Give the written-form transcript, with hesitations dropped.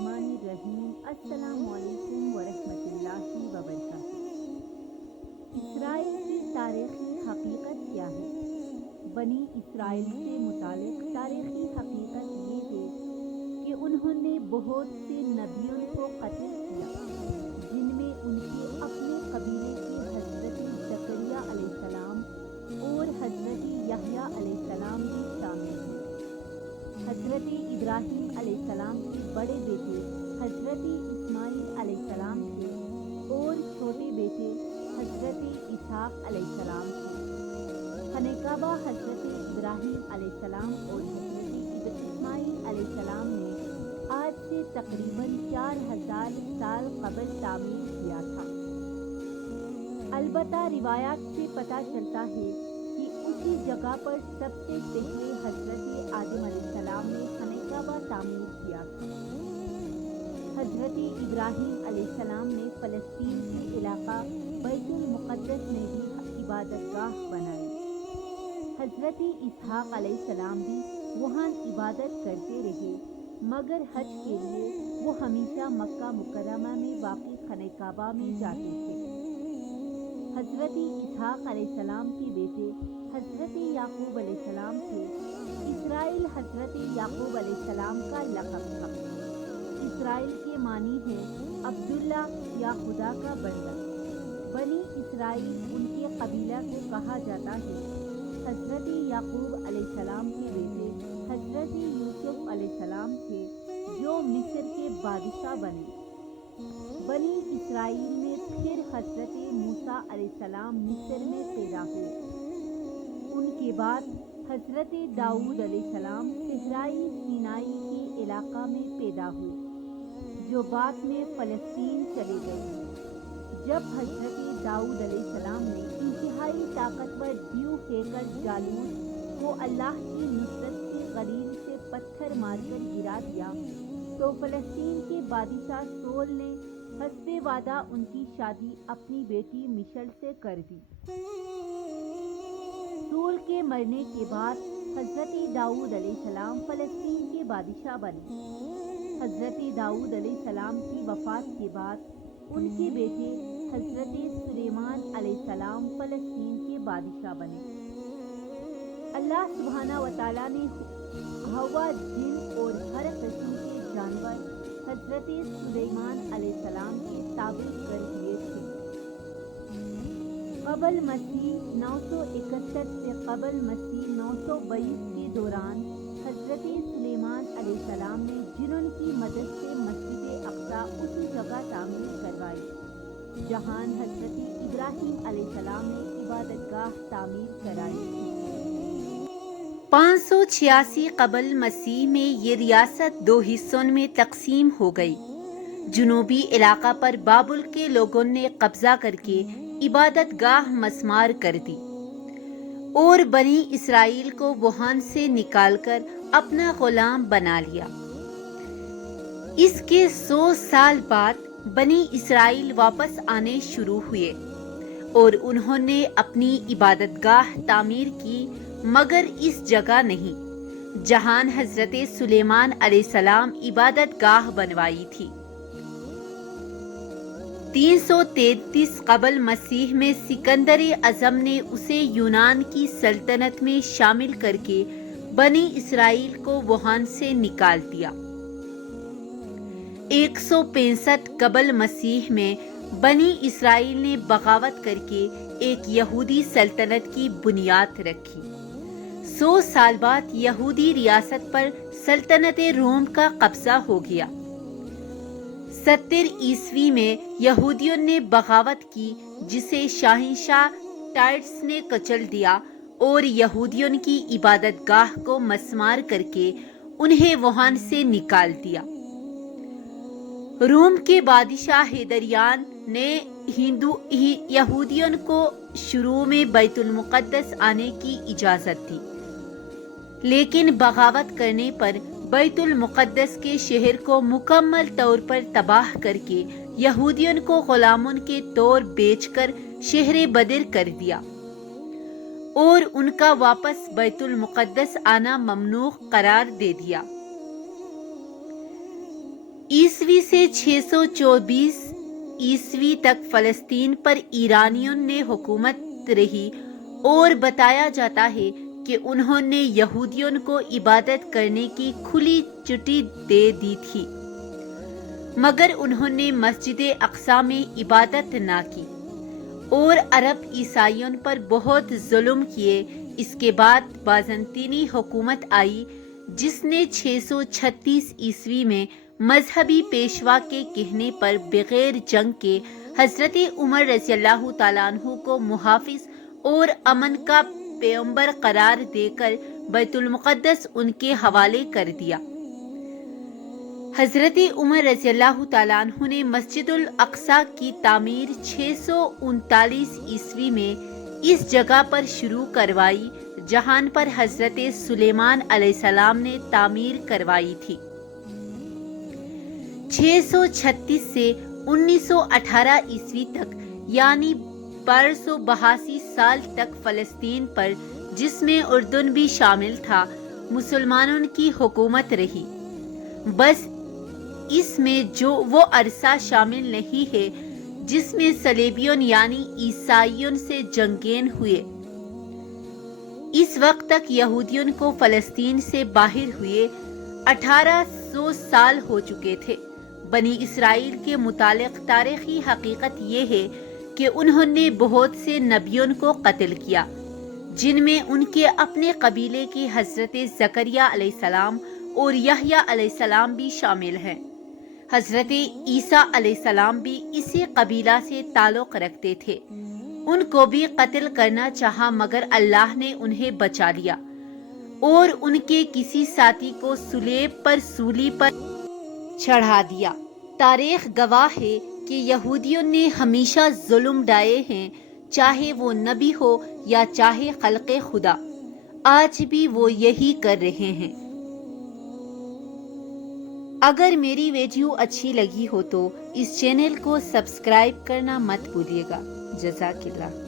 الرحمن الرحیم۔ السلام علیکم ورحمۃ اللہ وبرکاتہ۔ اسرائیل کی تاریخی حقیقت کیا ہے؟ بنی اسرائیل سے متعلق تاریخی حقیقت یہ ہے کہ انہوں نے بہت سے نبیوں کو قتل کیا، جن میں ان کے اپنے قبیلے کے حضرت زکریا علیہ السلام اور حضرت یحییٰ علیہ السلام بھی شامل ہیں۔ حضرت ابراہیم علیہ السلام کے بڑے بیٹے حضرت اسماعیل علیہ السلام تھے اور چھوٹے بیٹے حضرت اسحاق علیہ السلام تھے۔ خانہ کعبہ حضرت ابراہیم علیہ السلام اور حضرت اسماعیل علیہ السلام نے آج سے تقریباً 4000 سال قبل تعمیر کیا تھا۔ البتہ روایات سے پتہ چلتا ہے کہ اسی جگہ پر سب سے پہلے حضرت آدم علیہ السلام نے خانہ کعبہ تعمیر کیا تھا۔ حضرت ابراہیم علیہ السلام نے فلسطین کے علاقہ بیت المقدس میں بھی عبادت گاہ بنائی۔ حضرت اسحاق علیہ السلام بھی وہاں عبادت کرتے رہے، مگر حج کے لیے وہ ہمیشہ مکہ مکرمہ میں واقع خانہ کعبہ میں جاتے تھے۔ حضرت اسحاق علیہ السلام کے بیٹے حضرت یعقوب علیہ السلام تھے۔ اسرائیل حضرت یعقوب علیہ السلام کا لقب تھا۔ اسرائیل کے معنی ہے عبداللہ یا خدا کا بندہ۔ بنی اسرائیل ان کے قبیلہ کو کہا جاتا ہے۔ حضرت یعقوب علیہ السلام کے بیٹے حضرت یوسف علیہ السلام تھے، جو مصر کے بادشاہ بنے۔ بنی اسرائیل میں پھر حضرت موسیٰ علیہ السلام مصر میں پیدا ہوئے۔ ان کے بعد حضرت داؤد علیہ السلام صحرائی سینائی کے علاقہ میں پیدا ہوئے، جو بعد میں فلسطین چلے گئے۔ جب حضرت داؤد علیہ السلام نے انتہائی طاقتور دیو ہیکل جالوت کو اللہ کی نصرت سے غلیل سے پتھر مار کر گرا دیا، تو فلسطین کے بادشاہ سول نے حسب وعدہ ان کی شادی اپنی بیٹی مشل سے کر دی۔ سول کے مرنے کے بعد حضرت داؤد علیہ السلام فلسطین کے بادشاہ بنے۔ حضرت داؤد علیہ السلام کی وفات کے بعد ان کے بیٹے حضرت سلیمان علیہ السلام فلسطین کے بادشاہ بنے۔ اللہ سبحانہ وتعالیٰ نے ہوا، جن اور ہر قسم کے جانور حضرت سلیمان علیہ السلام کے تابع کر دیے تھے۔ قبل مسیح 961 سے قبل مسیح 922 کے دوران حضرت سلیمان علیہ السلام نے جنوں کی مدد سے مسجد اقصیٰ اسی جگہ تعمیر کروائی جہاں حضرت ابراہیم علیہ السلام نے عبادت گاہ تعمیر کرائی تھی۔ 586 قبل مسیح میں یہ ریاست 2 حصوں میں تقسیم ہو گئی۔ جنوبی علاقہ پر بابل کے لوگوں نے قبضہ کر کے عبادت گاہ مسمار کر دی اور بنی اسرائیل کو وہاں سے نکال کر اپنا غلام بنا لیا۔ اس کے 100 سال بعد بنی اسرائیل واپس آنے شروع ہوئے اور انہوں نے اپنی عبادت گاہ تعمیر کی، مگر اس جگہ نہیں جہاں حضرت سلیمان علیہ السلام عبادت گاہ بنوائی تھی۔ 333 قبل مسیح میں سکندر اعظم نے اسے یونان کی سلطنت میں شامل کر کے بنی اسرائیل کو وہاں سے نکال دیا۔ 165 قبل مسیح میں بنی اسرائیل نے بغاوت کر کے ایک یہودی سلطنت کی بنیاد رکھی۔ 100 سال بعد یہودی ریاست پر سلطنت روم کا قبضہ ہو گیا۔ 70 عیسوی میں یہودیوں نے بغاوت کی، جسے شہنشاہ ٹائٹس نے کچل دیا اور یہودیوں کی عبادت گاہ کو مسمار کر کے انہیں وہاں سے نکال دیا۔ روم کے بادشاہ ہیدریان نے یہودیوں کو شروع میں بیت المقدس آنے کی اجازت دی، لیکن بغاوت کرنے پر بیت المقدس کے شہر کو مکمل طور پر تباہ کر کے یہودیوں کو غلاموں کے طور بیچ کر شہر بدر کر دیا اور ان کا واپس بیت المقدس آنا ممنوع قرار دے دیا۔ عیسوی سے 624 عیسوی تک فلسطین پر ایرانیوں نے حکومت رہی اور بتایا جاتا ہے کہ انہوں نے یہودیوں کو عبادت کرنے کی کھلی چھٹی دے دی تھی، مگر انہوں نے مسجد اقصی میں عبادت نہ کی اور عرب عیسائیوں پر بہت ظلم کیے۔ اس کے بعد بازنطینی حکومت آئی جس نے 636 عیسوی میں مذہبی پیشوا کے کہنے پر بغیر جنگ کے حضرت عمر رضی اللہ تعالیٰ عنہ کو محافظ اور امن کا پیغمبر قرار دے کر بیت المقدس ان کے حوالے کر دیا۔ حضرت عمر رضی اللہ تعالیٰ عنہ نے مسجد الاقصی کی تعمیر 639 عیسوی میں اس جگہ پر شروع کروائی جہاں پر حضرت سلیمان علیہ السلام نے تعمیر کروائی تھی۔ 636 سے 1918 عیسوی تک یعنی 1282 سال تک فلسطین پر، جس میں اردن بھی شامل تھا، مسلمانوں کی حکومت رہی۔ بس اس میں جو وہ عرصہ شامل نہیں ہے جس میں صلیبیوں یعنی عیسائیوں سے جنگیں ہوئے۔ اس وقت تک یہودیوں کو فلسطین سے باہر ہوئے 1800 سال ہو چکے تھے۔ بنی اسرائیل کے متعلق تاریخی حقیقت یہ ہے کہ انہوں نے بہت سے نبیوں کو قتل کیا، جن میں ان کے اپنے قبیلے کے حضرت زکریا علیہ السلام اور یحییٰ علیہ السلام بھی شامل ہیں۔ حضرت عیسیٰ علیہ السلام بھی اسی قبیلہ سے تعلق رکھتے تھے۔ ان کو بھی قتل کرنا چاہا مگر اللہ نے انہیں بچا لیا اور ان کے کسی ساتھی کو صلیب پر سولی پر چڑھا دیا۔ تاریخ گواہ ہے کہ یہودیوں نے ہمیشہ ظلم ڈھائے ہیں، چاہے وہ نبی ہو یا چاہے خلق خدا، آج بھی وہ یہی کر رہے ہیں۔ اگر میری ویڈیو اچھی لگی ہو تو اس چینل کو سبسکرائب کرنا مت بھولیے گا۔ جزاک اللہ۔